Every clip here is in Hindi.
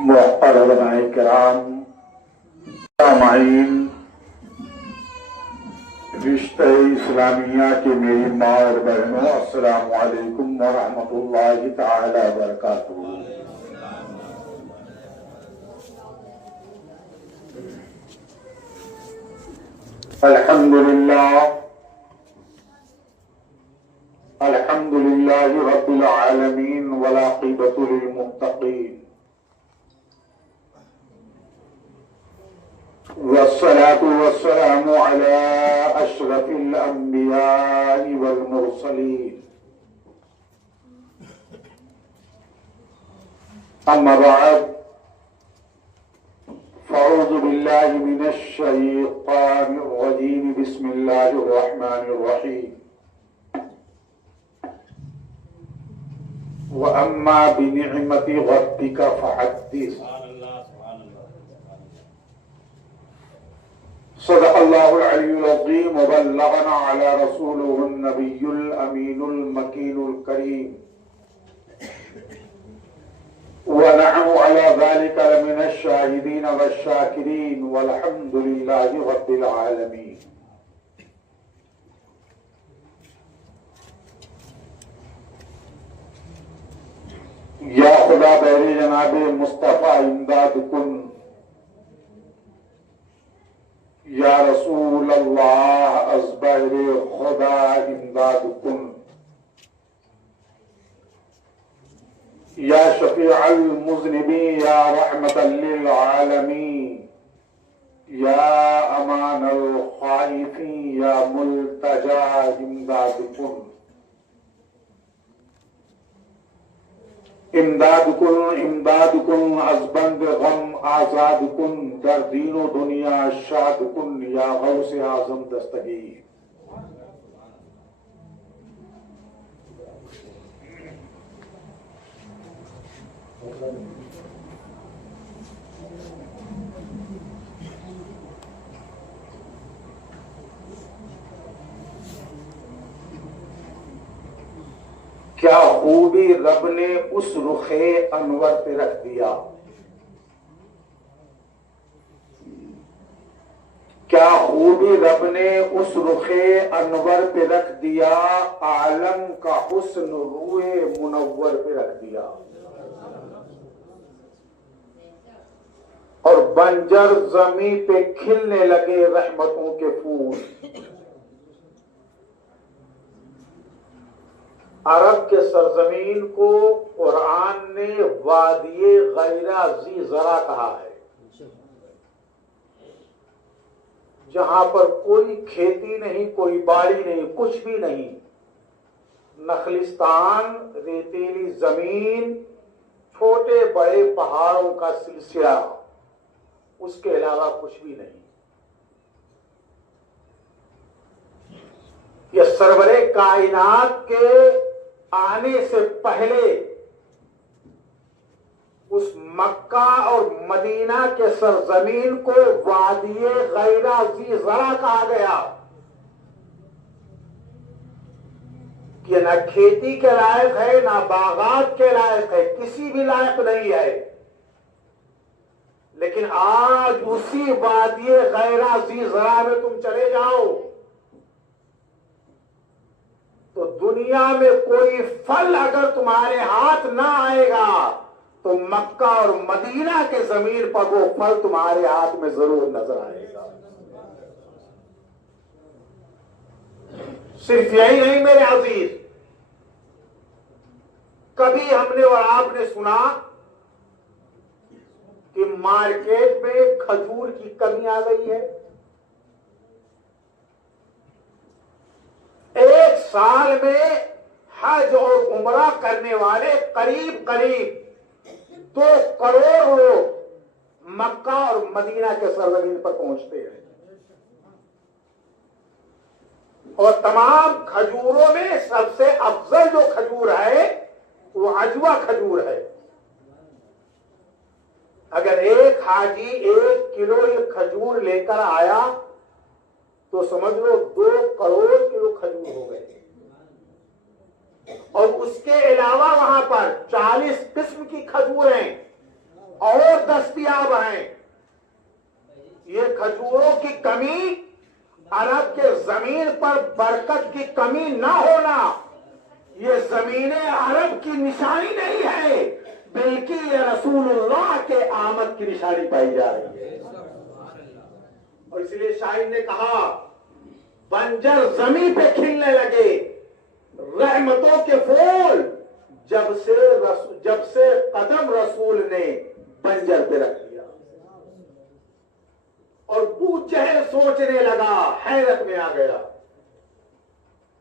मुहतरम उलमाए किराम, सामाईन, रिश्ते इस्लामिया के मेरी माँ और बहनों, अस्सलामु अलैकुम व रहमतुल्लाहि तआला व बरकातुहू। अल्हम्दुलिल्लाह अल्हम्दुलिल्लाहि रब्बिल आलमीन वल आक़िबतु लिल मुत्तक़ीन वस्सलातु वस्सलामु अला अशरफिल अंबियाइ वल मुरसलीन। अम्मा बअद, फ़अऊज़ु बिल्लाहि मिनश शैतानिर रजीम। बिस्मिल्लाहिर रहमानिर रहीम। व अम्मा बिनिअमति रब्बिका फ़हद्दिस। सदक़ल्लाहुल अलियुल अज़ीम व बल्लगना अला रसूलिहिन नबियुल अमीनुल मकीनुल करीम व नहनु अला ज़ालिका लमिनश शाहिदीन वश्शाकिरीन वल्हम्दुलिल्लाहि रब्बिल आलमीन। या खुदा बहरे जनाबे मुस्तफ़ा इमदाद कुन, या रसूल अल्लाह अज़बहरे खुदा इमदाद कुन, या शफ़ीअल मुज़निबीन या रहमतल लिल आलमीन, या अमानल ख़ाइफ़ीन या मुल्तजा इमदाद कुन। इमदाद कुन अज़बंद गम आज़ाद कुन, दर दीनो दुनिया शाद कुन, या गौसे आज़म दस्तगीर। क्या खूबी रब ने उस रुखे अनवर पे रख दिया, क्या खूबी रब ने उस रुखे अनवर पे रख दिया, आलम का हुस्न रूए मुनव्वर पे रख दिया। और बंजर जमी पे खिलने लगे रहमतों के फूल। अरब के सरजमीन को कुरान ने वादिये गैरा ज़ी ज़रा कहा है, जहां पर कोई खेती नहीं, कोई बाड़ी नहीं, कुछ भी नहीं। नखलिस्तान, रेतीली जमीन, छोटे बड़े पहाड़ों का सिलसिला, उसके अलावा कुछ भी नहीं। यह सरवरे कायनात के आने से पहले उस मक्का और मदीना के सरजमीन को वादिये गैरा ज़ी ज़रा कहा गया कि न खेती के लायक है, ना बागात के लायक है, किसी भी लायक नहीं है। लेकिन आज उसी वादिये गैरा ज़ी ज़रा में तुम चले जाओ तो दुनिया में कोई फल अगर तुम्हारे हाथ ना आएगा तो मक्का और मदीना के जमीन पर वो फल तुम्हारे हाथ में जरूर नजर आएगा। सिर्फ यही नहीं मेरे अजीज, कभी हमने और आपने सुना कि मार्केट में खजूर की कमी आ गई है। एक साल में हज और उमरा करने वाले करीब करीब 2 करोड़ लोग मक्का और मदीना के सरजमीन पर पहुंचते हैं। और तमाम खजूरों में सबसे अफजल जो खजूर है वो अजवा खजूर है। अगर एक हाजी 1 किलो ये खजूर लेकर आया तो समझ लो 2 करोड़ किलो खजूर हो गए। उसके अलावा वहां पर 40 किस्म की खजूरें और दस्तयाब हैं। ये खजूरों की कमी, अरब के जमीन पर बरकत की कमी ना होना, ये जमीने अरब की निशानी नहीं है, बल्कि ये रसूलुल्लाह के आमद की निशानी पाई जा रही है। और इसलिए शायर ने कहा, बंजर जमीन पे खिलने लगे रहमतों के फूल, जब से कदम रसूल ने बंजर पे रख दिया। और अबू जहल सोचने लगा, हैरत में आ गया।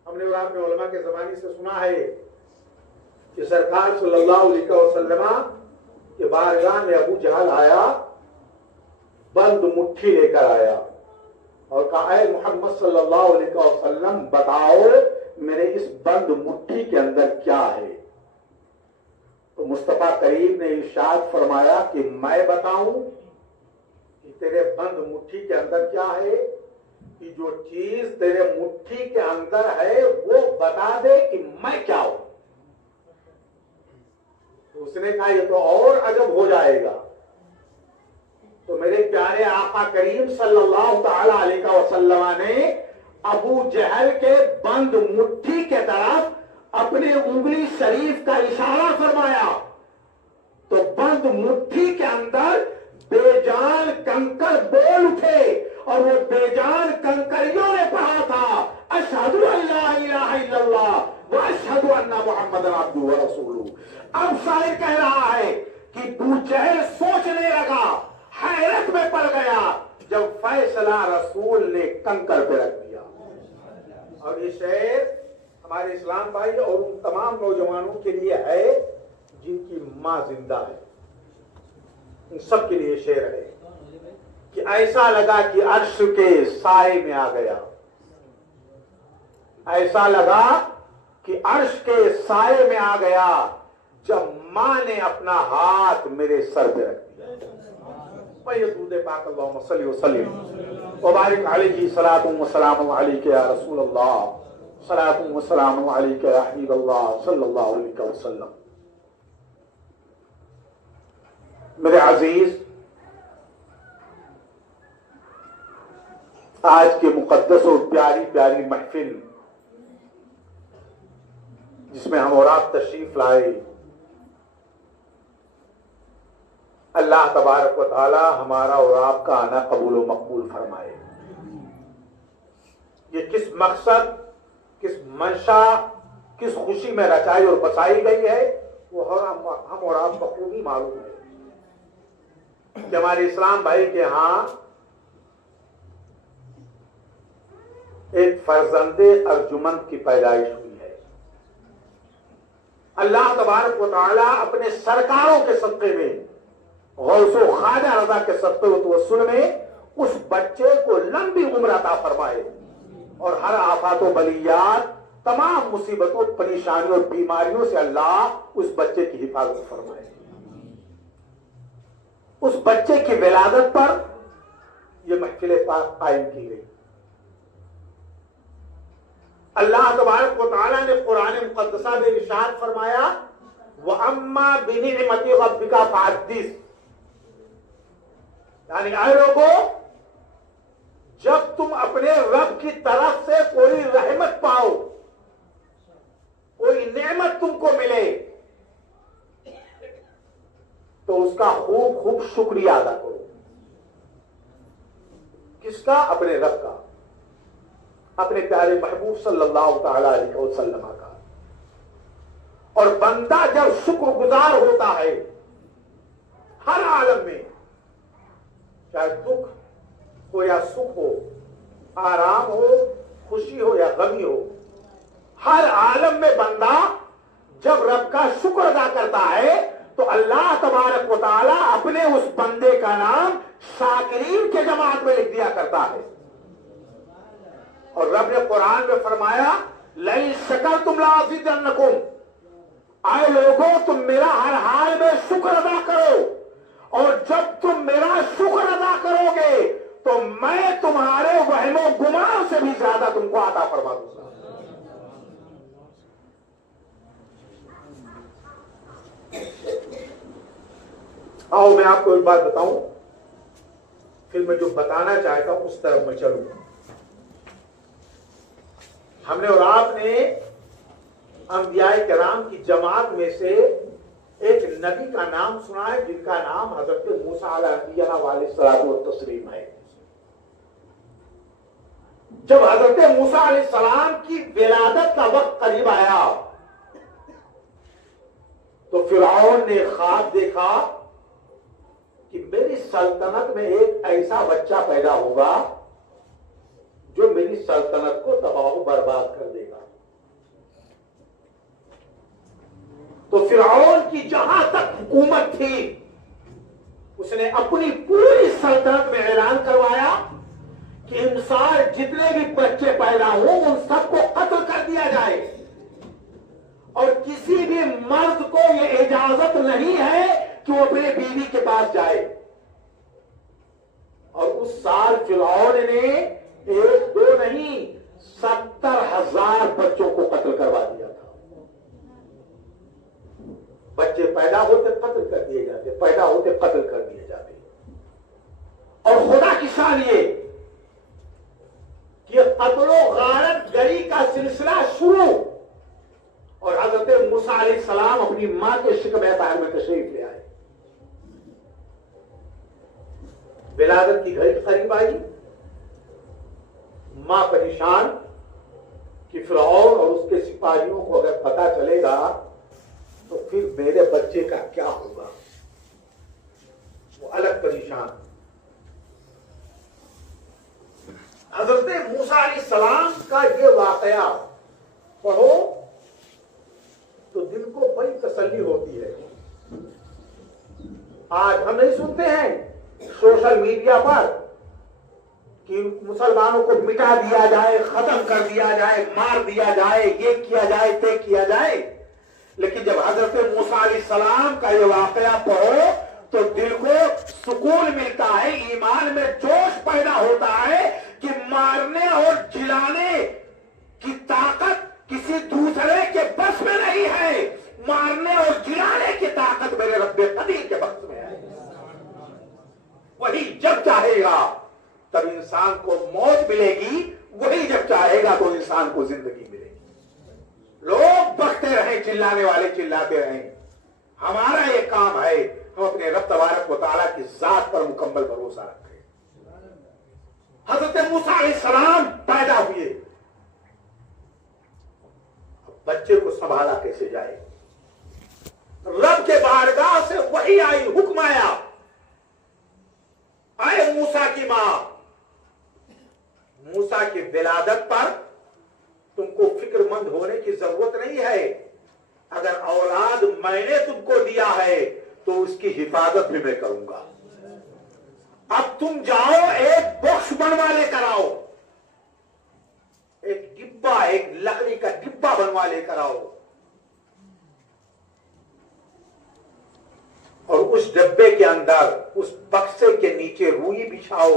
हमने और आपने उलमा के जमाने से सुना है कि सरकार सल्लल्लाहु अलैहि वसल्लम के बारगाह में अबू जहल आया, बंद मुट्ठी लेकर आया और कहा, है मोहम्मद सल्लल्लाहु अलैहि वसल्लम बताओ मेरे इस बंद मुट्ठी के अंदर क्या है। तो मुस्तफा करीम ने इरशाद फरमाया कि मैं बताऊं कि तेरे बंद मुट्ठी के अंदर क्या है, कि जो चीज तेरे मुट्ठी के अंदर है वो बता दे कि मैं क्या हूं। तो उसने कहा ये तो और अजब हो जाएगा। तो मेरे प्यारे आका करीम सल्लल्लाहु ताला अलैहि वसल्लम ने अबू जहल के बंद मुट्ठी के तरफ अपने उंगली शरीफ का इशारा फरमाया, तो बंद मुट्ठी के अंदर बेजान कंकर बोल उठे और वो बेजान कंकरियों ने कहा था, अशहदु अल्ला इलाहा इल्लल्लाह व अशहदु अन्ना मुहम्मदन अब्दुहु व रसूलुहु। अब शायर कह रहा है कि अबू जहल सोचने लगा, हैरत में पड़ गया जब फैसला रसूल ने कंकर पे रख दिया। और ये शेर हमारे इस्लाम भाई और उन तमाम नौजवानों के लिए है जिनकी मां जिंदा है, उन सब के लिए शेर है कि ऐसा लगा कि अर्श के साए में आ गया, ऐसा लगा कि अर्श के साए में आ गया जब मां ने अपना हाथ मेरे सर पे रख दिया। दूध पाक अल्लाहुम्मा सल्ली व सल्लिम व बारिक अलैहि सलातु व सलामु अलैका या रसूल अल्लाह, सलातु व सलामु अलैका या हबीब अल्लाह सल्लल्लाहु अलैहि वसल्लम। मेरे अजीज, आज के मुकद्दस और प्यारी प्यारी महफिल जिसमें हम और आप तशरीफ लाए, अल्लाह तबारक व तआला हमारा और आपका आना कबूल व मकबूल फरमाए। ये किस मकसद, किस मंशा, किस खुशी में रचाई और बसाई गई है वो हम और आप बखूबी मालूम है कि हमारे इस्लाम भाई के यहां एक फर्जंदे अर्जुमंद की पैदाइश हुई है। अल्लाह तबारक व तआला अपने सरकारों के सदक़े में, गौसो ख्वाजा रज़ा के सदक़े व तवस्सुल में उस बच्चे को लंबी उम्र अता फरमाए और हर आफात व बलियात, तमाम मुसीबतों, परेशानियों और बीमारियों से अल्लाह उस बच्चे की हिफाजत फरमाए। उस बच्चे की विलादत पर यह महफिल पाक कायम की गई। अल्लाह तबारक व तआला ने कुरान मुक़द्दसा में इरशाद फरमाया, व अम्मा बिनिअमति रब्बिका फहद्दिस, यानी ऐ लोगों, जब तुम अपने रब की तरफ से कोई रहमत पाओ, कोई नेमत तुमको मिले, तो उसका खूब खूब शुक्रिया अदा करो। किसका? अपने रब का, अपने प्यारे महबूब सल्लल्लाहु ताला अलैहि वसल्लम का। और बंदा जब शुक्रगुजार होता है हर आलम में, चाहे दुख हो या सुख हो, आराम हो, खुशी हो या गमी हो, हर आलम में बंदा जब रब का शुक्र अदा करता है तो अल्लाह तबारक व तआला अपने उस बंदे का नाम शाकिरीन के जमात में लिख दिया करता है। और रब ने कुरान में फरमाया, लइन शकरतुम लाज़िदन्नकुम, आए लोगों तुम मेरा हर हाल में शुक्र अदा करो, और जब तुम मेरा शुक्र अदा करोगे तो मैं तुम्हारे वहमो गुमान से भी ज्यादा तुमको अता फरमा दूंगा। आओ मैं आपको एक बात बताऊं, फिर मैं जो बताना चाहता हूं उस तरफ मैं चलूंगा। हमने और आपने अंबियाए किराम की जमात में से एक नबी का नाम सुना है जिनका नाम हजरत मूसा अलैहिस्सलाम है। जब हजरत मूसा अलैहिस्सलाम की विलादत का वक्त करीब आया तो फिरौन ने ख्वाब देखा कि मेरी सल्तनत में एक ऐसा बच्चा पैदा होगा जो मेरी सल्तनत को तबाह बर्बाद कर देगा। तो फिरौन की जहां तक हुकूमत थी उसने अपनी पूरी सल्तनत में ऐलान करवाया कि इंसान जितने भी बच्चे पैदा हो उन सबको कत्ल कर दिया जाए और किसी भी मर्द को यह इजाजत नहीं है कि वो अपने बीवी के पास जाए। और उस साल फिरौन ने एक दो नहीं 70,000 बच्चों को कत्ल करवा दिया था। बच्चे पैदा होते कत्ल कर दिए जाते, पैदा होते कत्ल कर दिए जाते। और खुदा की शान ये कि कत्लो गारत गरी का सिलसिला शुरू और हजरत मूसा अलैहिस्सलाम अपनी मां के शिकवे तार में तशरीफ ले आए। विलादत की घड़ी करीब आई, मां परेशान कि फिरौन और उसके सिपाहियों को अगर पता चलेगा तो फिर मेरे बच्चे का क्या होगा। वो अलग परेशान। हजरत मूसा अलैहिस्सलाम का ये वाकया पढ़ो तो दिल को बड़ी तसल्ली होती है। आज हम नहीं सुनते हैं सोशल मीडिया पर कि मुसलमानों को मिटा दिया जाए, खत्म कर दिया जाए, मार दिया जाए, ये किया जाए, ते किया जाए। लेकिन जब हजरत मूसा अलैहिस्सलाम का ये वाकया पढ़ो तो दिल को सुकून मिलता है, ईमान में जोश पैदा होता है कि मारने और जिलाने की ताकत किसी दूसरे के बस में नहीं है, मारने और जिलाने की ताकत मेरे रब्बे कदीर के बस में है। वही जब चाहेगा तब इंसान को मौत मिलेगी, वही जब चाहेगा तो इंसान को जिंदगी मिलेगी। लोग बकते रहे, चिल्लाने वाले चिल्लाते रहे, हमारा ये काम है हम अपने रब तबारक व तआला की जात पर मुकम्मल भरोसा रखें। हजरत मूसा अलैहिस्सलाम पैदा हुए, बच्चे को संभाला कैसे जाए। रब के बारगाह से वही आई, हुक्म आया, आए मूसा की मां, मूसा की विलादत पर तुमको फिक्रमंद होने की जरूरत नहीं है। अगर औलाद मैंने तुमको दिया है तो उसकी हिफाजत भी मैं करूंगा। अब तुम जाओ एक बॉक्स बनवा लेकर आओ, एक डिब्बा, एक लकड़ी का डिब्बा बनवा लेकर आओ और उस डब्बे के अंदर उस बक्से के नीचे रुई बिछाओ,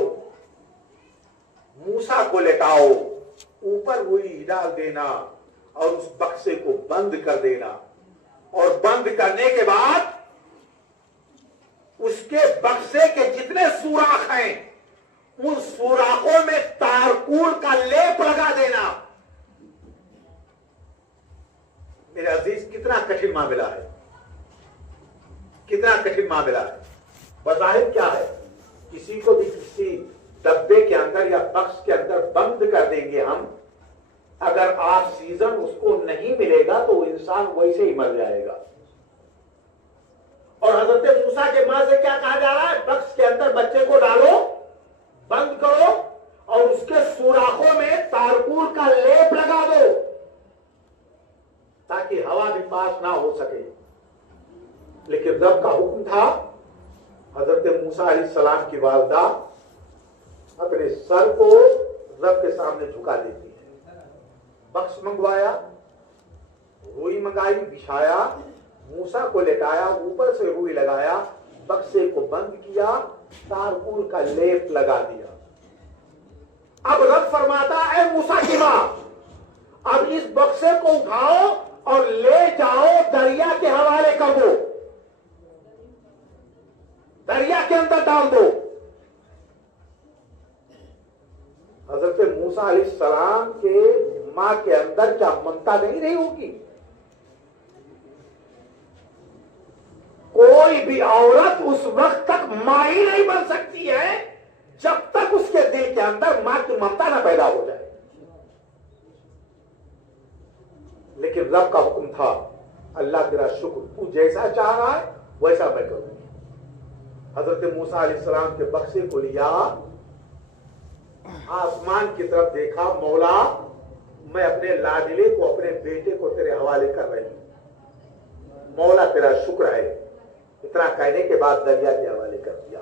मूसा को लेटाओ, ऊपर रुई डाल देना और उस बक्से को बंद कर देना। और बंद करने के बाद उसके बक्से के जितने सुराख हैं उन सुराखों में तारकुल का लेप लगा देना। मेरे अजीज, कितना कठिन मामला है, कितना कठिन मामला है। बज़ाहिर क्या है, किसी को भी किसी डब्बे के अंदर या बक्स के अंदर बंद कर देंगे हम, अगर ऑक्सीजन उसको नहीं मिलेगा तो इंसान वैसे ही मर जाएगा। और हजरत मूसा के मां से क्या कहा जा रहा है, बक्स के अंदर बच्चे को डालो, बंद करो और उसके सुराखों में तारकुल का लेप लगा दो ताकि हवा भी पास ना हो सके। लेकिन रब का हुक्म था। हजरत मूसा अलैहिस्सलाम की वालिदा अपने सर को रब के सामने झुका देती है। बक्स मंगवाया, रुई मंगाई, बिछाया, मूसा को लेटाया, ऊपर से रुई लगाया, बक्से को बंद किया, तारकुल का लेप लगा दिया। अब रब फरमाता है मूसा की मां, अब इस बक्से को उठाओ और ले जाओ, दरिया के हवाले कर दो। दरिया के अंदर डाल दो। हजरत मूसा अलैहिस्सलाम के मां के अंदर क्या ममता नहीं रही होगी? कोई भी औरत उस वक्त तक मां ही नहीं बन सकती है जब तक उसके दिल के अंदर मां की ममता ना पैदा हो जाए। लेकिन रब का हुक्म था, अल्लाह तेरा शुक्र, तू जैसा चाह रहा है वैसा मैं करूंगी। हजरत मूसा अलैहिस्सलाम के बक्से को लिया, आसमान की तरफ देखा, मौला मैं अपने लाडले को, अपने बेटे को तेरे हवाले कर रही हूं, मौला तेरा शुक्र है। इतना कहने के बाद दरिया के हवाले कर दिया।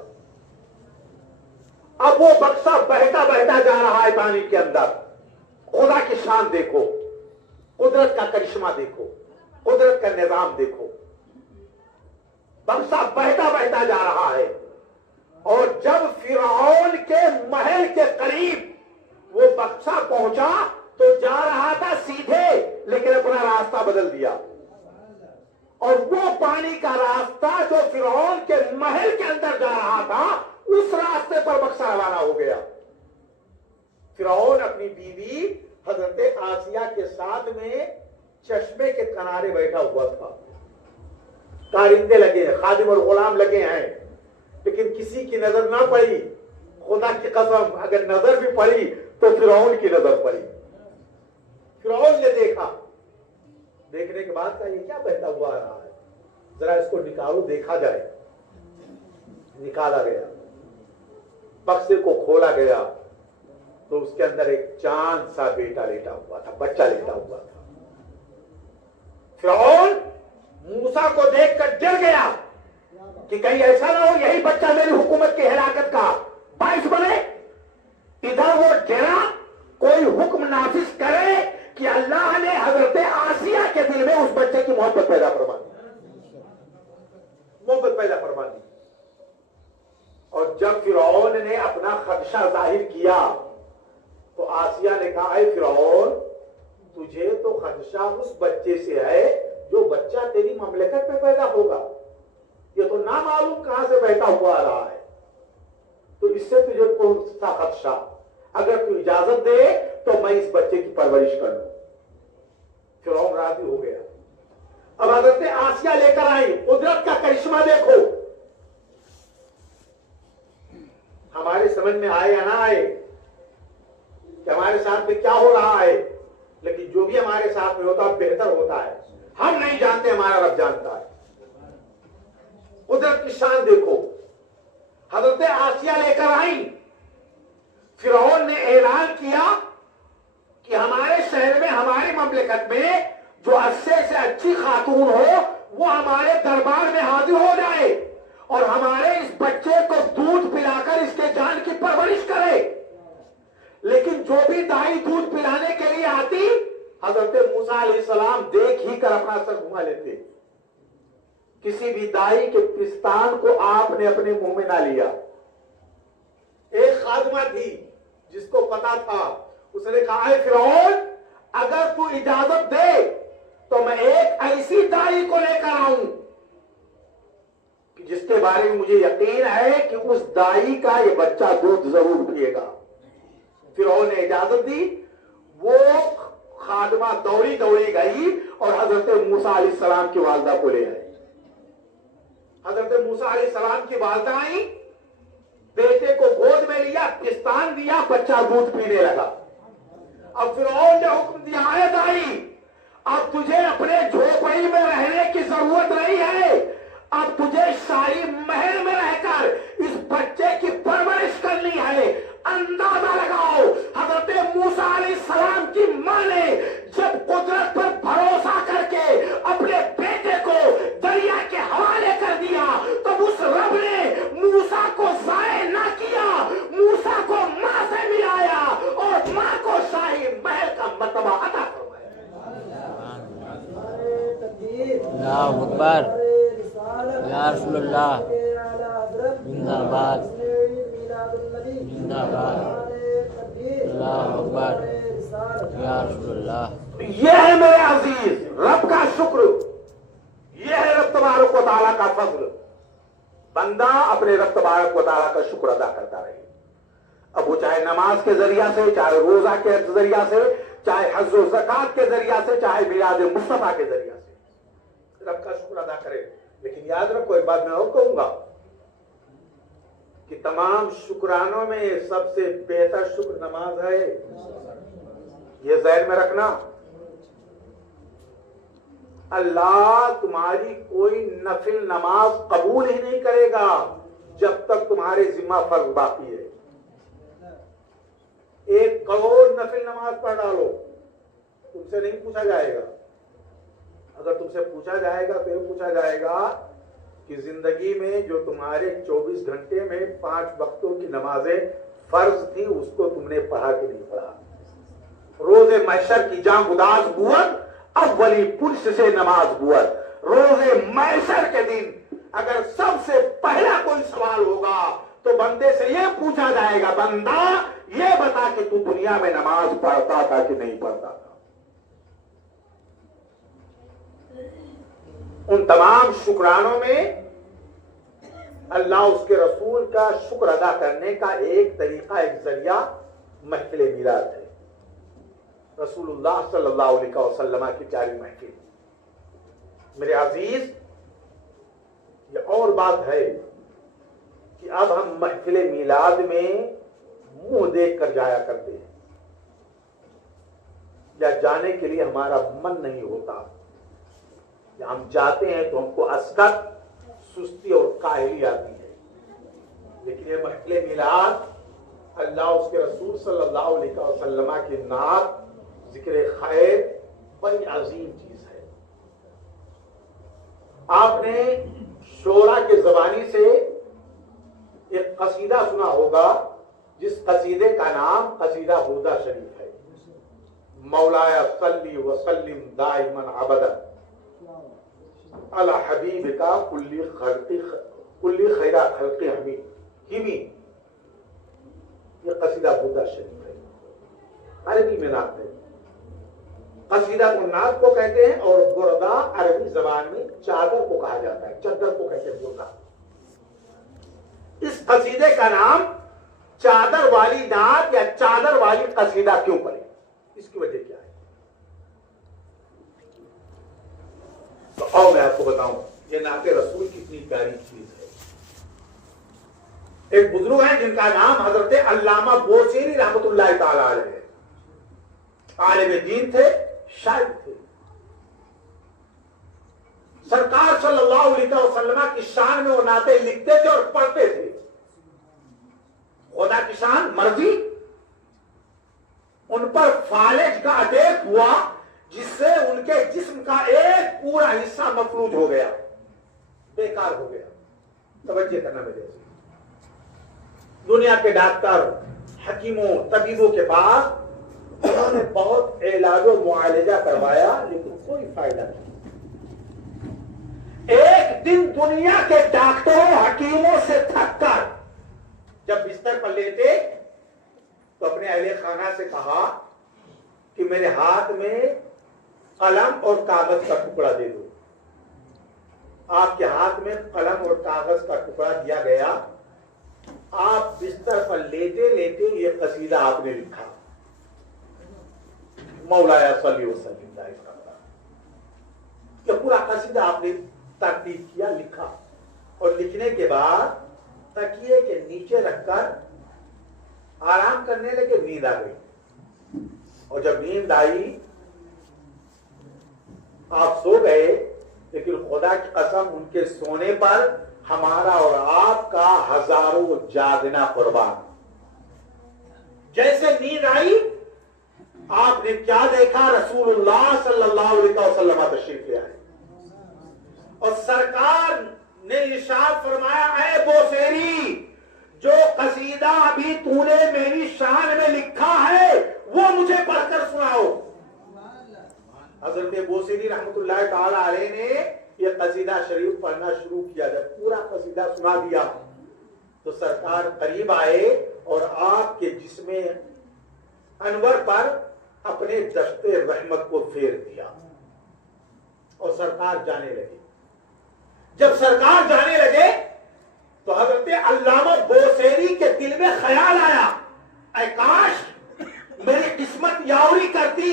अब वो बक्सा बहता बहता जा रहा है पानी के अंदर। खुदा की शान देखो, कुदरत का करिश्मा देखो, कुदरत का निजाम देखो। बक्सा बहता बहता जा रहा है और जब फिरौन के महल के करीब वो बक्सा पहुंचा तो जा रहा था सीधे, लेकिन अपना रास्ता बदल दिया और वो पानी का रास्ता जो फिरौन के महल के अंदर जा रहा था, उस रास्ते पर बक्सा रवाना हो गया। फिरौन अपनी बीवी हजरत आसिया के साथ में चश्मे के किनारे बैठा हुआ था। कारिंदे लगे हैं, खादिम और गुलाम लगे हैं, लेकिन किसी की नजर ना पड़ी। खुदा की कसम, अगर नजर भी पड़ी तो फिरौन की नजर पड़ी। फिरौन ने देखा, देखने के बाद कहा ये क्या बहता हुआ आ रहा है, जरा इसको निकालो, देखा जाए। निकाला गया, बक्से को खोला गया तो उसके अंदर एक चांद सा बेटा लेटा हुआ था, बच्चा लेटा हुआ था। फिरौन मूसा को देखकर डर गया कि कहीं ऐसा ना हो यही बच्चा मेरी हुकूमत की हिलाकत का बाइस बने। इधर वो डरा, कोई हुक्म नाफिज करे कि अल्लाह ने हजरत आसिया के दिल में उस बच्चे की मोहब्बत पैदा फरमा दी, मोहब्बत पैदा फरमा दी। और जब फिरौन ने अपना खदशा जाहिर किया तो आसिया ने कहा, ऐ फिरौन, तुझे तो खदशा उस बच्चे से है जो बच्चा तेरी ममलकत में पैदा होगा। ये तो ना मालूम कहां से बहता हुआ आ रहा है, तो इससे तुझे कौन सा खदशा? अगर तू इजाजत दे तो मैं इस बच्चे की परवरिश कर लूं। फिरौन राजी हो गया। अब हजरत आसिया लेकर आई। कुदरत का करिश्मा देखो, हमारे समझ में आए या ना आए कि हमारे साथ में क्या हो रहा है, लेकिन जो भी हमारे साथ में होता है बेहतर होता है। हम नहीं जानते, हमारा रब जानता है। कुदरत की शान देखो। हजरत आसिया लेकर आई। फिरौन ने ऐलान किया कि हमारे शहर में, हमारी ममलिकत में जो अच्छे से अच्छी खातून हो वो हमारे दरबार में हाजिर हो जाए और हमारे इस बच्चे को दूध पिलाकर इसके जान की परवरिश करे। लेकिन जो भी दाई दूध पिलाने के लिए आती, हजरत मूसा अलैहिस्सलाम देख ही कर अपना सर घुमा लेते। किसी भी दाई के पिस्तान को आपने अपने मुंह में ना लिया। एक खादमा थी जिसको पता था, उसने कहा, है फिरौन, अगर तू इजाजत दे तो मैं एक ऐसी दाई को लेकर आऊं कि जिसके बारे में मुझे यकीन है कि उस दाई का ये बच्चा दूध जरूर पिएगा। फिरौन ने इजाजत दी। वो खादमा दौड़ी दौड़ी गई और हजरत मूसा अलैहिस्सलाम की वालदा को ले आई। हजरत मूसा अलैहिस्सलाम की वालदा आई, बेटे को गोद में लिया, पिस्तान दिया, बच्चा दूध पीने लगा। अब फिरौन ने हुक्म दिया, है दाई, अब तुझे अपने झोपड़ी में रहने की जरूरत नहीं है, अब तुझे शाही महल में रहकर इस बच्चे की परवरिश करनी है। अंदाजा लगाओ, हजरत मूसा अलैहिस्सलाम की मां ने जब कुदरत पर भरोसा करके अपने बेटे को दरिया के हवाले कर दिया, तब उस रब ने मूसा को जाये ना किया, मूसा को मां से मिलाया और मां को शाही महल का मर्तबा अता करवाया। अल्लाहु अकबर, या रसूलुल्लाह, जिंदाबाद जिंदाबाद, अल्लाहु अकबर, या रसूलुल्लाह। यह है मेरे अजीज रब का शुक्र, यह है रब तबारक व तआला का फजल। बंदा अपने रब तबारक व तआला का शुक्र अदा करता रहे। अब वो चाहे नमाज के जरिया से, चाहे रोजा के जरिया से, चाहे हज और ज़कात के जरिया से, चाहे मिलाद मुस्तफा के जरिया से रब का शुक्र अदा करे। लेकिन याद रखो, एक बात मैं और कहूंगा कि तमाम शुक्रानों में सबसे बेहतर शुक्र नमाज है। ये ज़हन में रखना। अल्लाह तुम्हारी कोई नफिल नमाज कबूल ही नहीं करेगा जब तक तुम्हारे जिम्मा फर्ज बाकी है। 1 करोड़ नफिल नमाज पढ़ डालो, तुमसे नहीं पूछा जाएगा। अगर तुमसे पूछा जाएगा तो ये पूछा जाएगा कि जिंदगी में जो तुम्हारे 24 घंटे में 5 वक्तों की नमाजें फर्ज थी, उसको तुमने पढ़ा कि नहीं पढ़ा। रोजे महशर की जान गुदाज बुअत, अव्वली पुरुष से नमाज बुअत। रोजे महशर के दिन अगर सबसे पहला कोई सवाल होगा तो बंदे से यह पूछा जाएगा, बंदा ये बता कि तू दुनिया में नमाज पढ़ता था कि नहीं पढ़ता था। उन तमाम शुक्रानों में अल्लाह उसके रसूल का शुक्र अदा करने का एक तरीका, एक जरिया महफिल मिलाद है। रसूलुल्लाह सल्लल्लाहु अलैहि वसल्लम की प्यारी महफिल। मेरे अजीज, ये और बात है कि अब हम महफिल मिलाद में मुंह देख कर जाया करते हैं, या जाने के लिए हमारा मन नहीं होता, या हम जाते हैं तो हमको असकत, सुस्ती और काहली आती है। लेकिन ये महफिल मिलाद अल्लाह उसके रसूल सल्लल्लाहु अलैहि वसल्लम की नात, जिक्र खैर बड़ी अजीम चीज है। आपने शोरा के जबानी से एक कसीदा सुना होगा, जिस कसीदे का नाम कसीदा बुर्दा शरीफ है। मौलाया सल्ली व सल्लिम दाइमन अबदन अला हबीब का कुल्ली खैरा खल्क़ि हिमी। ये कसीदा बुर्दा शरीफ है, अरबी में नात है। कसीदा को नात को कहते हैं और बुर्दा अरबी जबान में चादर को कहा जाता है, चादर को कहते हैं बुर्दा। इस कसीदे का नाम चादर वाली नात या चादर वाली कसीदा क्यों पड़े, इसकी वजह क्या है? तो आओ मैं आपको बताऊं, ये नाते रसूल कितनी प्यारी चीज है। एक बुजुर्ग है जिनका नाम हजरत अल्लामा बोसीरी रहमतुल्लाह ताला अलैह है। आलिम दीन थे, शायर थे। सरकार सल्लल्लाहु अलैहि वसल्लम की शान में वो नाते लिखते थे और पढ़ते थे। खुदा की शान मर्जी, उन पर फालिज का अटैक हुआ जिससे उनके जिस्म का एक पूरा हिस्सा मफलूज हो गया, बेकार हो गया। तवज्जो करना मेरे से। दुनिया के डॉक्टर, हकीमों, तबीबों के पास उन्होंने बहुत इलाज और मुआलजा करवाया, लेकिन कोई फायदा नहीं। एक दिन दुनिया के डॉक्टरों, हकीमों से थककर जब बिस्तर पर लेटे तो अपने अहले खाना से कहा कि मेरे हाथ में कलम और कागज का टुकड़ा दे दो। आपके हाथ में कलम और कागज का टुकड़ा दिया गया। आप बिस्तर पर लेटे लेटे ये कसीदा आपने लिखा, मौलाया सल्ली व सल्लिम दाइमन अबदा। ये पूरा कसीदा आपने तरतीब किया, लिखा, और लिखने के बाद तकिए के नीचे रखकर आराम करने लगे। नींद आ गई, और जब नींद आई आप सो गए, लेकिन खुदा की कसम उनके सोने पर हमारा और आपका हजारों जागना कुर्बान। जैसे नींद आई आपने क्या देखा? रसूलुल्लाह सल्लल्लाहु अलैहि वसल्लम तशरीफ ले आए और सरकार ने इरशाद फरमाया, ऐ बोसेरी, जो कसीदा अभी तूने मेरी शान में लिखा है वो मुझे पढ़कर सुनाओ। हजरत बोसेरी रहमतुल्लाह ताला अलैह ने यह कसीदा शरीफ पढ़ना शुरू किया। जब पूरा कसीदा सुना दिया तो सरकार करीब आए और आपके जिस्मे अनवर पर अपने दस्ते रहमत को फेर दिया और सरकार जाने लगे। जब सरकार जाने लगे तो हजरत अल्लामा बोसेरी के दिल में ख्याल आया, ऐ काश मेरी किस्मत यावरी करती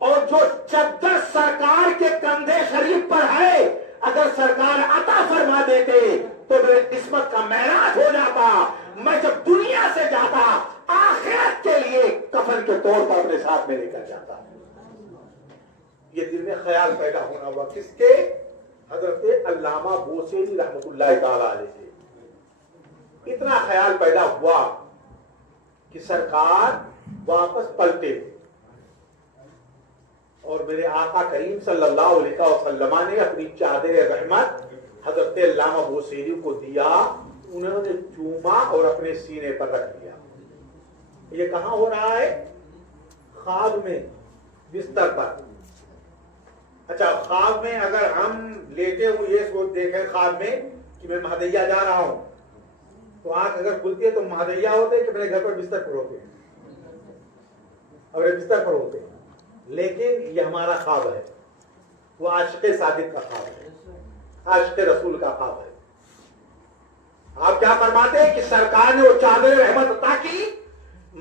और जो चद्दर सरकार के कंधे शरीफ पर है अगर सरकार अता फरमा देते तो मेरी किस्मत का महराज हो जाता। मैं जब दुनिया से जाता आखिरत के लिए कफन के तौर पर अपने साथ में लेकर जाता। ये दिल में ख्याल पैदा होना हुआ किसके? हजरत अल्लामा बोसेरी रहमतुल्लाह ताला अलैह से इतना ख्याल पैदा हुआ कि सरकार वापस पलटे और मेरे आका करीम सल्लल्लाहु अलैहि वसल्लम ने अपनी चादर रहमत हजरत अल्लामा बोसेरी को दिया। उन्होंने चूमा और अपने सीने पर रख दिया। ये कहां हो रहा है? ख्वाब में, बिस्तर पर। अच्छा, ख्वाब में अगर हम लेटे हुए ये सोच देखें ख्वाब में कि मैं महदैया जा रहा हूं तो आंख अगर खुलती है तो महदैया होते कि मेरे घर पर बिस्तर पर होते हैं? और बिस्तर पर होते हैं। लेकिन ये हमारा ख्वाब है, वो आशिक़े सादिक का ख्वाब है, आशिक़े रसूल का ख्वाब है। आप क्या फरमाते हैं कि सरकार ने वो चादर रहमत अता की,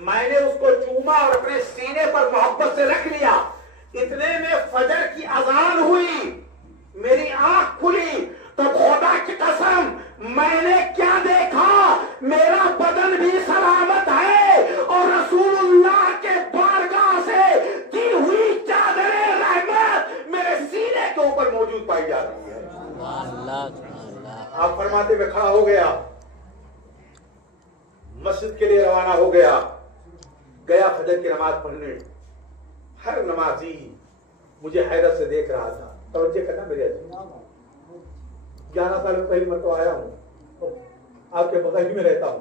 मैंने उसको चूमा और अपने सीने पर मोहब्बत से रख लिया। इतने में फजर की अजान हुई, मेरी आंख खुली तो खुदा की कसम मैंने क्या देखा, मेरा बदन भी सलामत है और रसूलुल्लाह के बारगाह से दी हुई चादर रहमत मेरे सीने के ऊपर मौजूद पाई जा रही है। आप फरमाते में खड़ा हो गया, मस्जिद के लिए रवाना हो गया, गया फजर की नमाज पढ़ने। हर नमाजी मुझे हैरत से देख रहा था। तवज्जो करना मेरे अजीज, 11 साल पहले मैं तो आया हूं, तो आपके बगल ही में रहता हूं,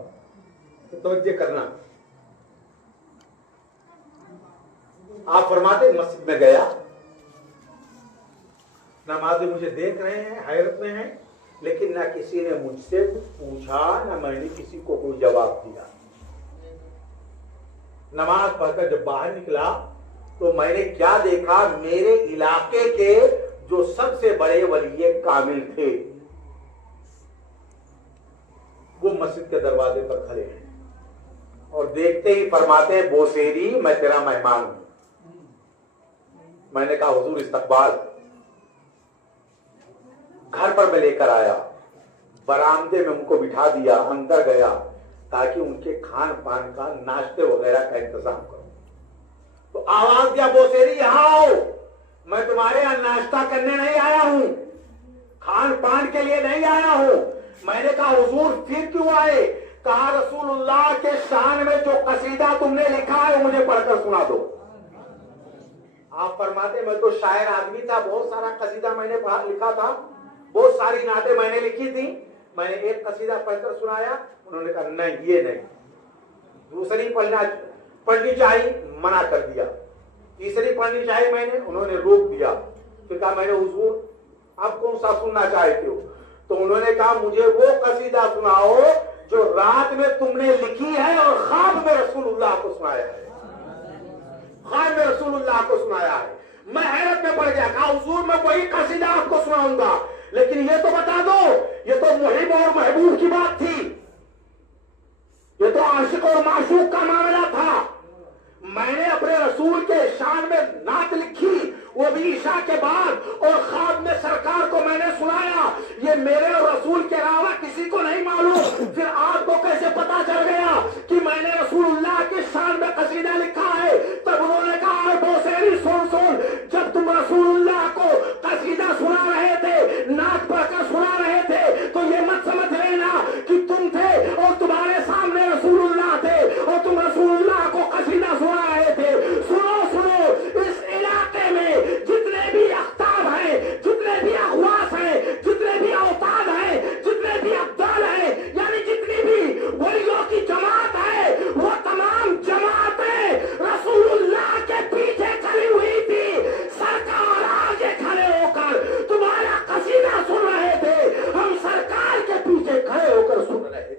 तो तवज्जो करना। आप फरमाते मस्जिद में गया, नमाजी मुझे देख रहे हैं, हैरत में हैं, लेकिन ना किसी ने मुझसे कुछ पूछा, ना मैंने किसी को कोई जवाब दिया। नमाज पढ़कर जब बाहर निकला तो मैंने क्या देखा, मेरे इलाके के जो सबसे बड़े वली कामिल थे वो मस्जिद के दरवाजे पर खड़े हैं और देखते ही फरमाते हैं, बोसेरी मैं तेरा मेहमान हूं। मैंने कहा हुजूर इस्तकबाल। घर पर मैं लेकर आया, बरामदे में उनको बिठा दिया, अंदर गया ताकि उनके खान पान का, नाश्ते वगैरह का इंतजाम करूं। तो आवाज दिया, बोसेरी यहां आओ, मैं तुम्हारे यहां नाश्ता करने नहीं आया हूं, खान पान के लिए नहीं आया हूं। मैंने कहा हुजूर फिर क्यों आए? कहा रसूलुल्लाह के शान में जो कसीदा तुमने लिखा है मुझे पढ़कर सुना दो। आप फरमाते मैं तो शायर आदमी था, बहुत सारा कसीदा मैंने लिखा था, बहुत सारी नातें मैंने लिखी थी। मैंने एक कसीदा पढ़कर सुनाया, उन्होंने कहा नहीं ये नहीं। दूसरी पढ़नी चाहिए, मना कर दिया। तीसरी पढ़नी चाहिए मैंने, उन्होंने रोक दिया। फिर कहा मैंने हुजूर आप कौन सा सुनना चाहते हो? तो उन्होंने कहा मुझे वो कसीदा सुनाओ जो रात में तुमने लिखी है और ख्वाब में रसूलुल्लाह को सुनाया है, ख्वाब में रसूलुल्लाह को सुनाया है। मैं हैरत में पड़ गया, कहा हुजूर मैं वही कसीदा आपको सुनाऊंगा, लेकिन ये तो बता दो, ये तो मुहिब और महबूब की बात थी, ये तो आशिक और माशूक का मामला था। मैंने अपने रसूल के शान में नात लिखी, वो भी ईशा के बाद, और ख्वाब में सरकार को मैंने सुनाया। ये मेरे और रसूल के अलावा किसी को नहीं मालूम। फिर आपको कैसे पता चल गया कि मैंने रसूलुल्लाह के शान में कसीदा लिखा है? तब उन्होंने कहा बोसेरी सुन सुन, जब तुम रसूलुल्लाह को कसीदा सुना रहे थे, नात पढ़कर सुना रहे थे, तो ये मत समझ लेना कि तुम थे और तुम्हारे सामने रसूलुल्लाह थे और तुम रसूलुल्लाह को कसीदा सुना रहे थे। सुनो सुनो, इस इलाके में जितने भी अख्ताब हैं, जितने भी अखवास हैं, जितने भी औताद हैं, जितने भी अब्दाल हैं, यानी जितनी भी वलियों की जमात है, वो तमाम जमातें रसूलुल्लाह के पीछे खड़ी हुई थी। सरकार आगे खड़े होकर तुम्हारा कसीदा सुन रहे थे, हम सरकार के पीछे खड़े होकर सुन रहे थे।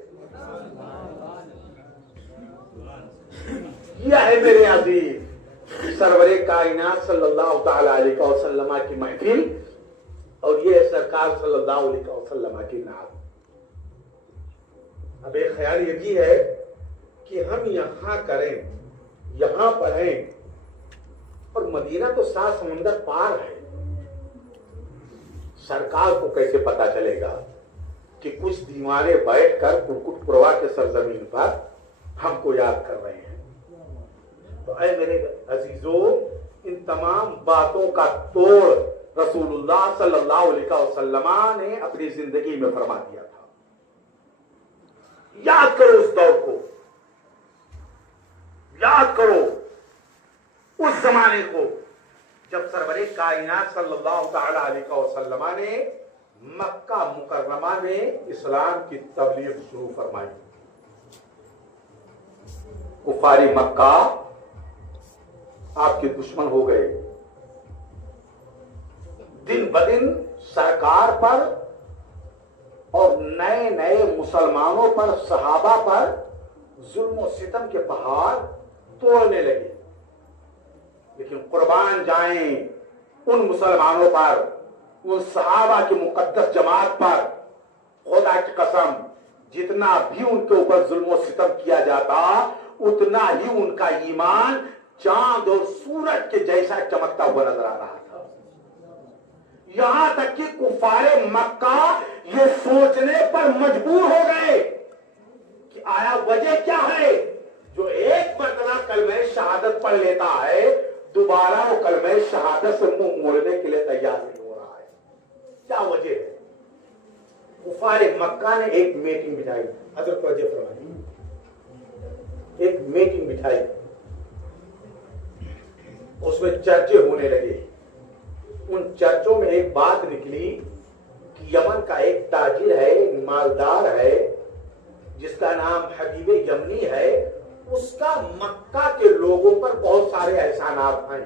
यह है मेरे अजीज सरवरे कायनात सल्लल्लाहु तआला अलैहि वसल्लम की महफिल, और ये सरकार सल्लल्लाहु अलैहि वसल्लम की नात। अब एक ख्याल ये भी है कि हम यहां करें, यहां पढ़ें, और मदीना तो 7 समुंदर पार है। सरकार को कैसे पता चलेगा कि कुछ दीवाने बैठकर कुरकुटपुरवा के सरजमीन पर हमको याद कर रहे हैं? तो ऐ मेरे अजीजों, इन तमाम बातों का तोड़ रसूलुल्लाह सल्लल्लाहु अलैहि वसल्लम ने अपनी जिंदगी में फरमा दिया था। याद करो उस दौर को, याद करो उस जमाने को जब सरवरे कायनात सल्लल्लाहु तआला अलैहि वसल्लम ने मक्का मुकर्रमा में इस्लाम की तबलीग शुरू फरमाई। कुफारी मक्का आपके दुश्मन हो गए। दिन ब दिन सरकार पर और नए नए मुसलमानों पर, सहाबा पर जुल्म और सितम के पहाड़ तोड़ने लगे। लेकिन कुर्बान जाएं उन मुसलमानों पर, उन सहाबा की मुकद्दस जमात पर, खुदा की कसम, जितना भी उनके ऊपर जुल्म और सितम किया जाता उतना ही उनका ईमान चांद और सूरज के जैसा चमकता हुआ नजर आ रहा था। यहां तक कि कुफारे मक्का ये सोचने पर मजबूर हो गए कि आया वजह क्या है, जो एक मरतबा कलमे शहादत पढ़ लेता है दोबारा वो कलमे शहादत से मुंह मोड़ने के लिए तैयार नहीं हो रहा है। क्या वजह है? कुफारे मक्का ने एक मीटिंग बिठाई। हजरत वजह फरमाई, एक मीटिंग बिठाई, उसमें चर्चे होने लगे। उन चर्चों में एक बात निकली कि यमन का एक ताजिर है, एक मालदार है जिसका नाम हबीब यमनी है, उसका मक्का के लोगों पर बहुत सारे एहसानात हैं।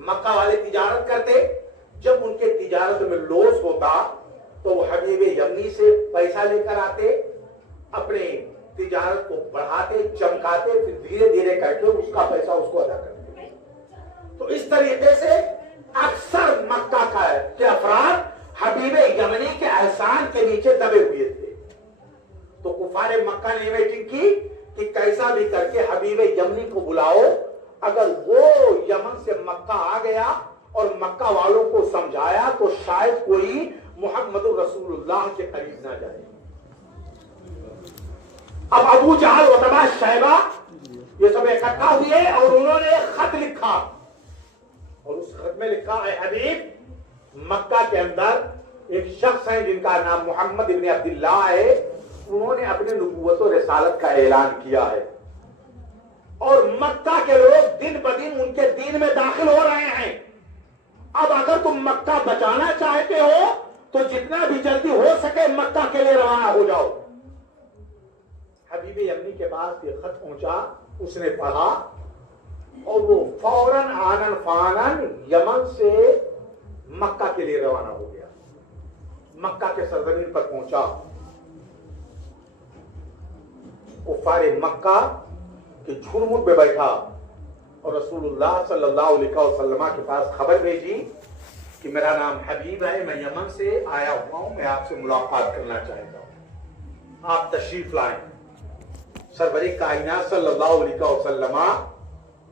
मक्का वाले तिजारत करते, जब उनके तिजारत में लॉस होता तो वो हबीब यमनी से पैसा लेकर आते, अपने तिजारत को बढ़ाते, चमकाते, फिर धीरे धीरे करके उसका पैसा उसको अदा करते। तो इस तरीके से अक्सर मक्का के अफराद हबीब यमनी के एहसान के नीचे दबे हुए थे। तो कुफारे मक्का ने मीटिंग की कि कैसा भी करके हबीब यमनी को बुलाओ, अगर वो यमन से मक्का आ गया और मक्का वालों को समझाया तो शायद कोई मोहम्मद रसूलुल्लाह के करीब ना जाए। अब अबू जहल, उतबा, शैबा ये सब इकट्ठा हुए और उन्होंने एक खत लिखा, और उस खत में लिखा है, हबीब, मक्का के अंदर एक शख्स है जिनका नाम मोहम्मद इब्न अब्दुल्लाह है, उन्होंने अपने नबूवत और रिसालत का ऐलान किया है और मक्का के लोग दिन ब दिन उनके दीन में दाखिल हो रहे हैं। अब अगर तुम मक्का बचाना चाहते हो तो जितना भी जल्दी हो सके मक्का के लिए रवाना हो जाओ। हबीब यमनी के पास ये खत पहुंचा, उसने पढ़ा और वो फौरन आनन फानन यमन से मक्का के लिए रवाना हो गया। मक्का के सरजमीन पर पहुंचा, कुफारे मक्का के झुरमुट पे बैठा और रसूलुल्लाह सल्लल्लाहु अलैहि वसल्लम के पास खबर भेजी कि मेरा नाम हबीब है, मैं यमन से आया हुआ हूं, मैं आपसे मुलाकात करना चाहता हूं, आप तशरीफ लाएं। सरवरे कायनात सल्लल्लाहु अलैहि वसल्लम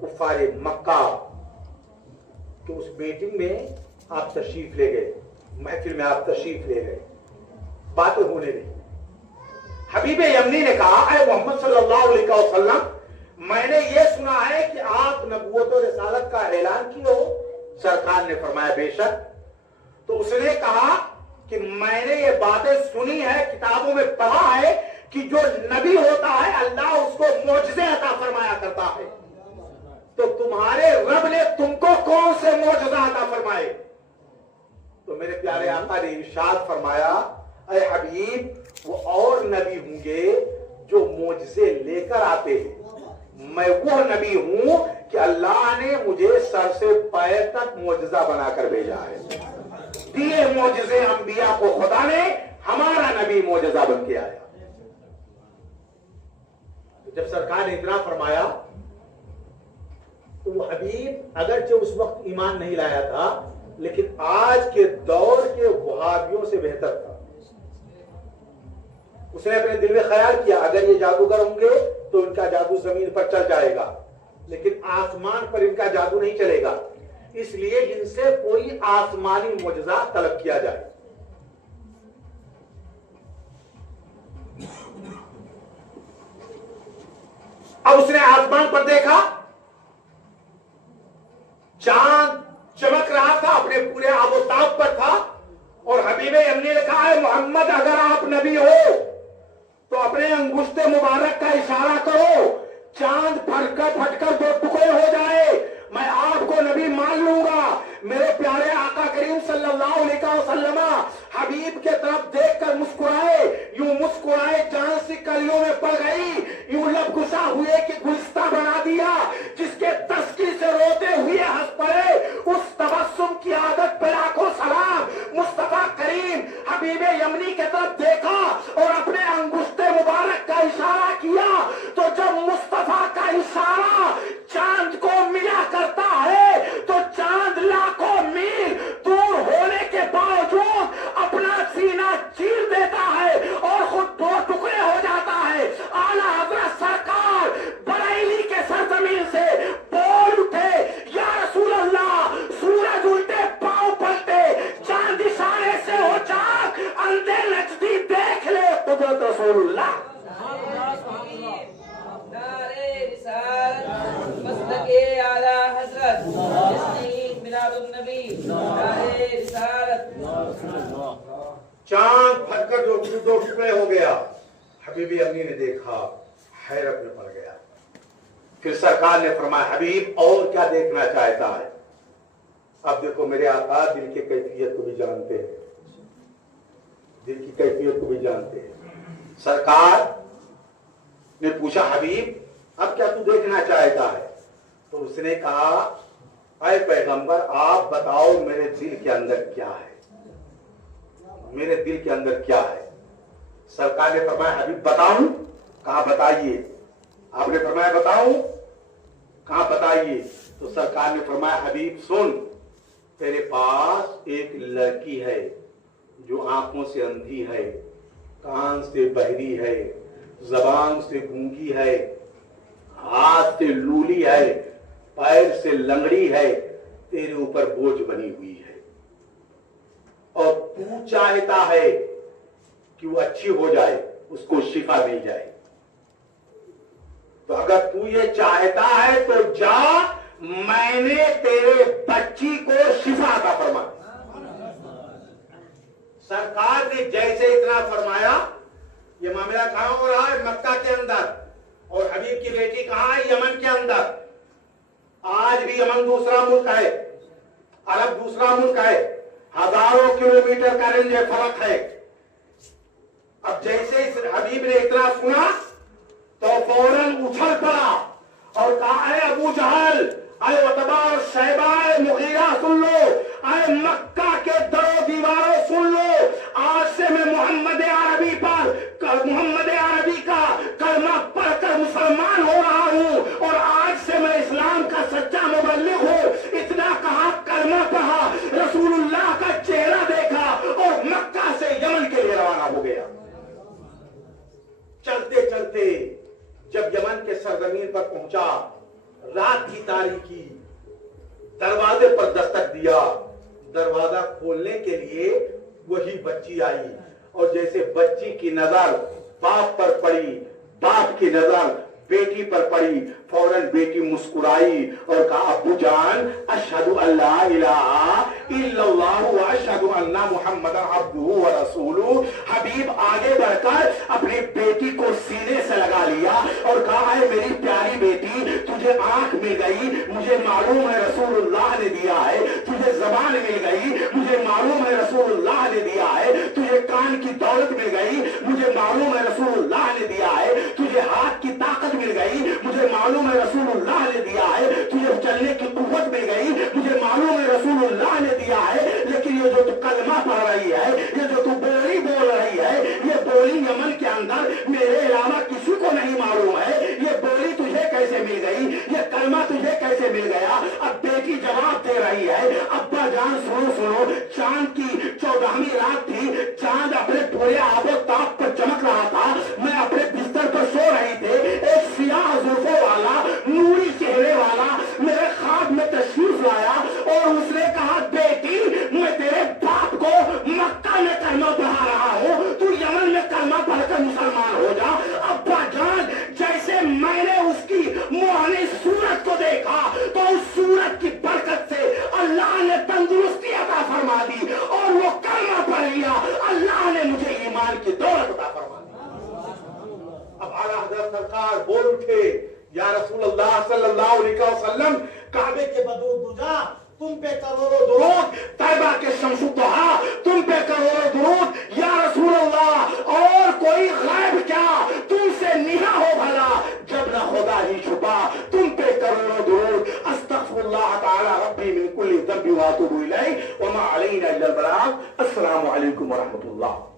कुफारे मक्का तो उस मीटिंग में आप तशरीफ ले गए, महफिल में आप तशरीफ ले गए, बातें होने लगी। हबीब यमनी ने कहा, अरे मोहम्मद सल्लल्लाहु अलैहि वसल्लम, मैंने ये सुना है कि आप नबूवत और रिसालत का ऐलान किए हो। सरकार ने फरमाया, बेशक। तो उसने कहा कि मैंने ये बातें सुनी है, किताबों में पढ़ा है कि जो नबी होता है अल्लाह उसको मोजज़े अता फरमाया करता है। तो तुम्हारे रब ने तुमको कौन से मोजज़ा अता फरमाए? तो मेरे प्यारे आका ने इरशाद फरमाया, अरे हबीब, वो और नबी होंगे जो मोजज़े लेकर आते हैं, मैं वो नबी हूं कि अल्लाह ने मुझे सर से पैर तक मोजज़ा बनाकर भेजा है। दिए मोजज़े अंबिया को खुदा ने, हमारा नबी मोजज़ा बन के आया। जब सरकार ने इतना फरमाया तो वो हबीब अगरचे उस वक्त ईमान नहीं लाया था, लेकिन आज के दौर के वहाबियों से बेहतर था। उसने अपने दिल में ख्याल किया अगर ये जादूगर होंगे तो इनका जादू जमीन पर चल जाएगा, लेकिन आसमान पर इनका जादू नहीं चलेगा, इसलिए इनसे कोई आसमानी मुजजा तलब किया जाए। अब उसने आसमान पर देखा, चांद चमक रहा था, अपने पूरे आबोताब पर था, और हबीबे हमने लिखा है मोहम्मद अगर आप नबी हो तो अपने अंगुष्ठे मुबारक का इशारा करो, चांद फटकर दो टुकड़े हो जाए, मैं आपको नबी मान लूंगा। मेरे प्यारे आका करीम सल्लल्लाहु अलैहि वसल्लम हबीब के तरफ देखकर मुस्कुराए, यूं मुस्कुराए जान सी कलियों में पड़ गई, यूं लब गुस्सा हुए कि गुलिस्ता बना दिया, जिसके तस्की से रोते हुए हंस पड़े, उस तबस्सुम की आदत पे लाखों सलाम। मुस्तफा करीम हबीबे यमनी के तरफ देखा और अपने अंगुष्ठे मुबारक का इशारा किया, तो जब मुस्तफा का इशारा चांद को मिला करता है तो चांद लाखों मील दूर होने के बावजूद अपना सीना चीर देता है और खुद दो टुकड़े हो जाता है। आला हज़रत सरकार बरेली के सरजमीन से बोल उठे, या रसूल अल्लाह, सूरज उल्टे पांव पलटे, चांद इशारे से हो चाक, अंधे नजदी देख ले कुदरत रसूलुल्लाह। चांद फटकर जो दो टुकड़े हो गया, हबीबी अम्मी ने देखा, हैरत में पड़ गया। फिर सरकार ने फरमाया हबीब और क्या देखना चाहता है? अब देखो मेरे आका दिल की कैफियत को भी जानते हैं, दिल की कैफियत को भी जानते हैं। सरकार ने पूछा हबीब अब क्या तू देखना चाहता है? तो उसने कहा ऐ पैगंबर आप बताओ मेरे दिल के अंदर क्या है, मेरे दिल के अंदर क्या है? सरकार ने फरमाया हबीब बताऊं? कहा बताइए। आपने फरमाया बताऊं? कहा बताइए। तो सरकार ने फरमाया हबीब सुन, तेरे पास एक लड़की है जो आंखों से अंधी है, कान से बहरी है, जबान से गूंगी है, हाथ से लूली है, पैर से लंगड़ी है, तेरे ऊपर बोझ बनी हुई है, और तू चाहता है कि वो अच्छी हो जाए, उसको शिफा मिल जाए। तो अगर तू ये चाहता है तो जा, मैंने तेरे बच्ची को शिफा का फरमा। सरकार ने जैसे इतना फरमाया, ये मामला कहां हो रहा है? मक्का के अंदर, और हबीब की बेटी कहां है? यमन के अंदर। आज भी यमन दूसरा मुल्क है, अरब दूसरा मुल्क है, हजारों किलोमीटर का रेंज फर्क है। अब जैसे इस हबीब ने इतना सुना तो फौरन उछल पड़ा और कहा है अबू जहल, अरे वतबा और शैबा, मुगीरा सुन लो, अरे मक्का के दरों दीवारों सुन लो, आज से मैं मोहम्मद अरबी का कलमा पढ़कर मुसलमान हो रहा हूं, और आज से मैं इस्लाम का सच्चा मुबल्लिग हूं। इतना कहा, कलमा पढ़ा, रसूलुल्लाह का चेहरा देखा और मक्का से यमन के लिए रवाना हो गया। चलते चलते जब यमन के सरजमीन पर पहुंचा, रात की तारीकी, दरवाजे पर दस्तक दिया, दरवाजा खोलने के लिए वही बच्ची आई, और जैसे बच्ची की नजर बाप पर पड़ी, बाप की नजर बेटी पर पड़ी, फौरन बेटी मुस्कुराई और कहा अब्बू जान अशहदु अल्ला इलाहा इल्लल्लाह व अशहदु अन्ना मुहम्मदन अब्दुहु व रसूलुहु। हबीब आगे बढ़कर अपनी बेटी को सीने से लगा लिया और कहा है मेरी प्यारी बेटी, तुझे आंख मिल गई, मुझे मालूम है रसूलुल्लाह ने दिया है, तुझे जबान मिल गई, मुझे मालूम है रसूलुल्लाह ने दिया है, तुझे कान की दौलत मिल गई, मुझे मालूम है रसूलुल्लाह ने दिया है, तुझे हाथ की ताकत मिल गई, मुझे मालूम है रसूलुल्लाह ने दिया है, तुझे चलने की कुव्वत मिल गई, मुझे मालूम है रसूलुल्लाह ने दिया है। लेकिन ये जो तू कलमा पढ़ रही है, ये जो तू बोली बोल रही है, ये बोली यमन के अंदर मेरे अलावा किसी को नहीं मालूम है, ये बोली तुझे कैसे मिल गई, ये कलमा तुझे कैसे मिल गया? अब बेटी जवाब दे रही है, अब्बा जान सुनो सुनो, चांद की 14वीं रात थी, चांद अपने पूरे आबोताब पर चमक रहा था, दी और वो कलमा पढ़ लिया, अल्लाह ने मुझे ईमान की दौलत अता फरमा दी। अब आला हज़रत सरकार बोल उठे, या रसूल अल्लाह सल्लल्लाहु अलैहि वसल्लम, काबे के बदूर दुजा तुम पे करोड़ों दुरूद, तैबा के शमसुद्दोहा तुम पे करोड़ों दुरूद, या रसूल अल्लाह और कोई गैब क्या तुमसे निगाह हो भला, जब न खुदा ही छुपा तुम पे करोड़ों दुरूद। अस्तगफिरुल्लाह तआला रब्बी मिन कुल्ली ज़ंबि व अतूबु इलैहि व मा अलैना इल्लल बलाग। अस्सलामु अलैकुम व रहमतुल्लाह।